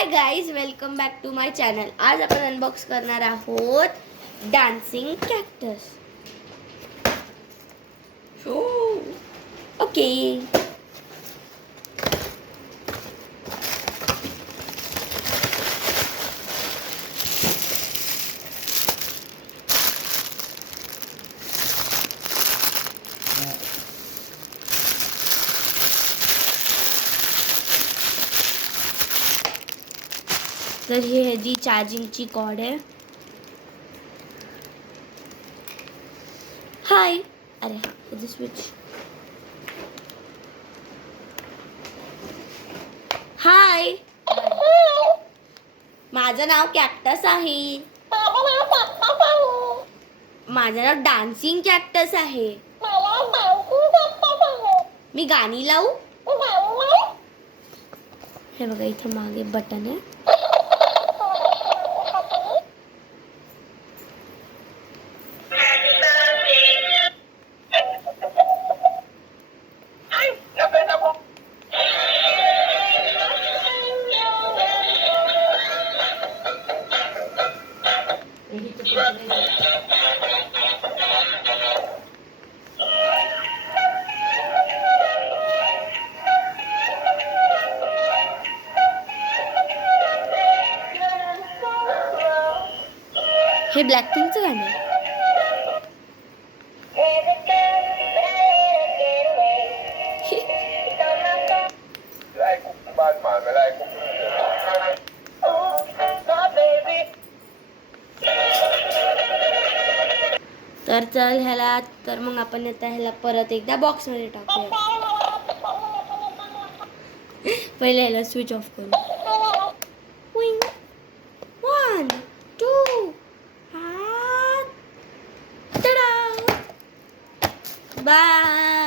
High guys, welcome back to my channel. आज आपण unbox करणार आहोत डान्सिंग कॅक्टस. ओके, तर ही ह्याची चार्जिंगची कॉर्ड आहे. हाय, अरे हा स्विच. हाय, माझं नाव कॅक्टस आहे. माझं नाव डान्सिंग कॅक्टस आहे. मी गाणी लावू? हे बघा, इथे मागे बटन आहे. हे ब्लॅकपिंकचं गाणं आहे. तर चल ह्याला, तर मग आपण आता ह्याला परत एकदा बॉक्समध्ये टाकूया. पहिले ह्याला स्विच ऑफ करू. 1 2 बाय.